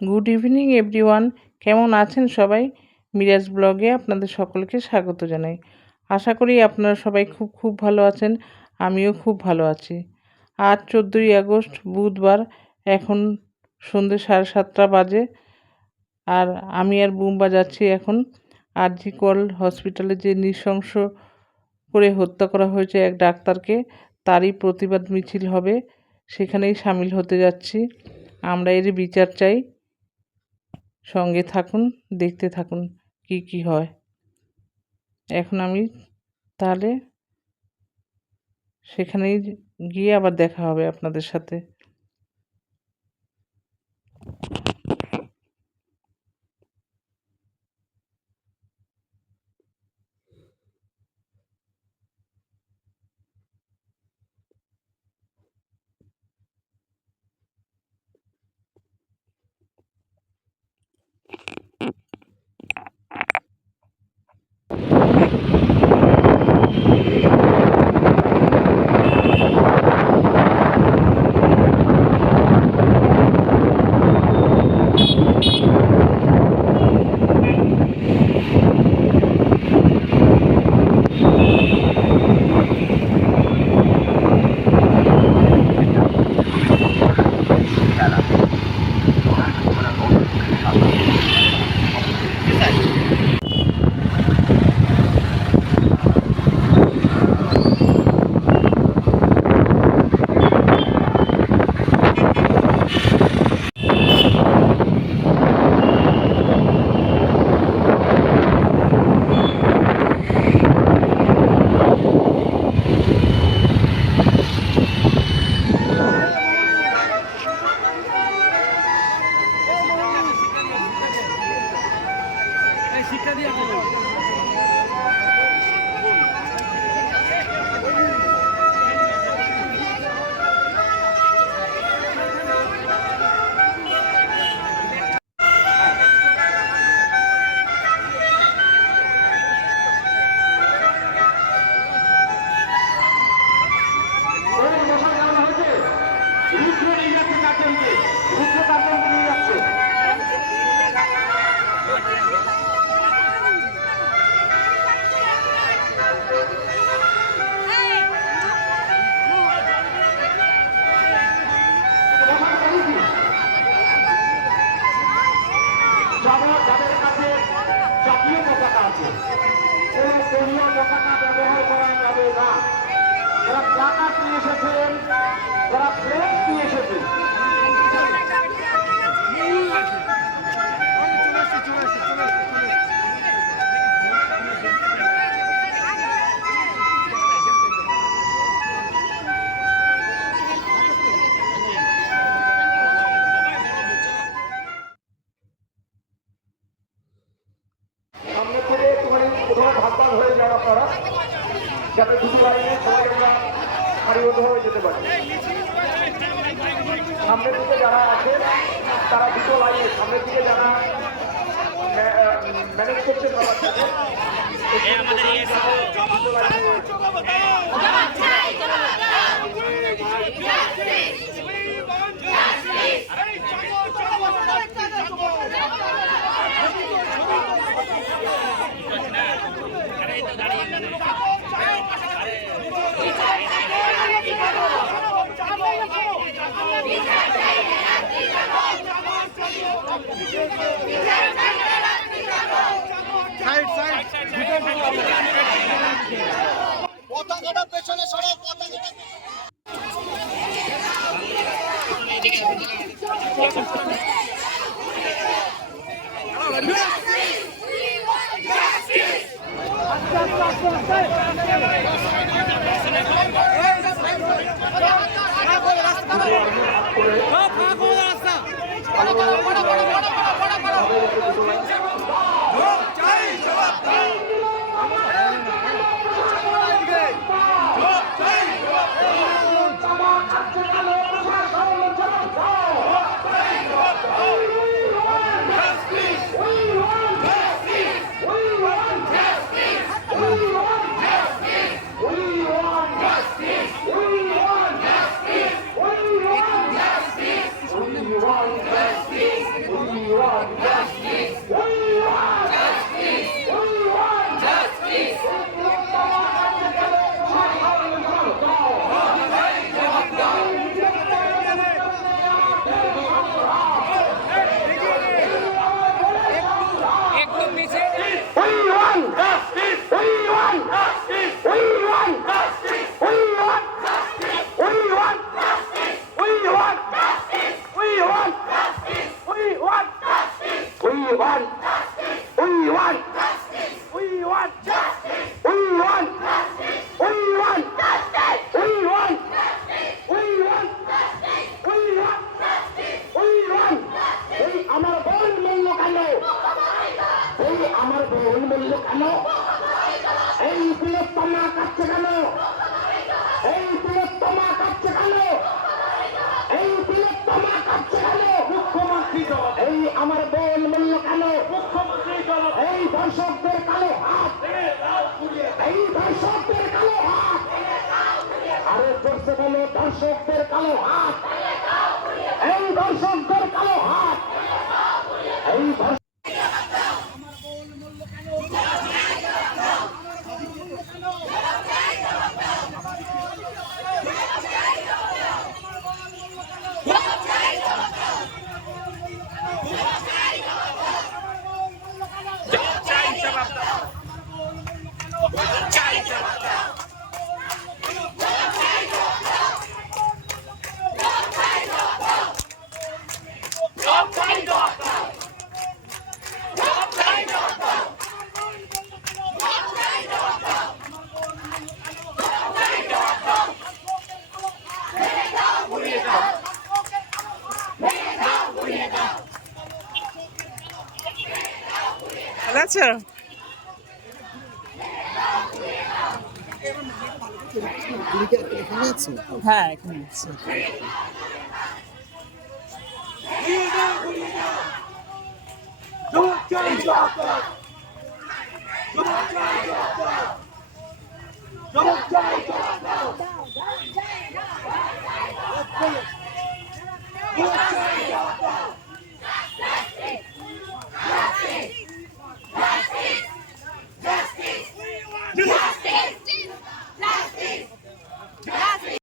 Good evening everyone কেমন আছেন সবাই? মিরাজ ব্লগে আপনাদের সকলকে স্বাগত জানাই। আশা করি আপনারা সবাই খুব খুব ভালো আছেন, আমিও খুব ভালো আছি। আজ চোদ্দোই আগস্ট, বুধবার, এখন সন্ধ্যে সাড়ে সাতটা বাজে। আর আমি আর বুম্বা যাচ্ছি এখন আরজি কল হসপিটালে যে নৃশংস করে হত্যা করা হয়েছে এক ডাক্তারকে, তারই প্রতিবাদ মিছিল হবে, সেখানেই সামিল হতে যাচ্ছি। আমরা এর বিচার চাই। সঙ্গে থাকুন, দেখতে থাকুন কি কি হয়। এখন আমি তাহলে সেখানেই গিয়ে আবার দেখা হবে আপনাদের সাথে। এসেছেন, যারা ফ্লেক্স নিয়ে এসেছেন। থেকে একটুখানি কোথাও ভাগ হয়ে যান আপনারা, যাতে দুটো লাইনে সবাই আমরা সারিবদ্ধ হয়ে যেতে পারে। সামনের দিকে যারা আছে তারা দুটো লাইনে সামনের দিকে যারা ম্যানেজ করছে ব্যাপারটাকে দুটো লাইনে পতাকাটা পেছনে সরাও পতাকাটা Justice! justice! Justice! want justice. We want justice. We want justice. We want justice. We want justice. We want justice. We want justice. We want justice. We want justice. এই আমার বোন মূল্য কেন এই আমার বোন মূল্য কেন এই বিলোপ তোমার কাছে কেন দর্শকদের কালো হাত। এই দর্শকদের দর্শকদের কালো হাত। এই দর্শকদের আছো? হ্যাঁ এখানে আছে। Don't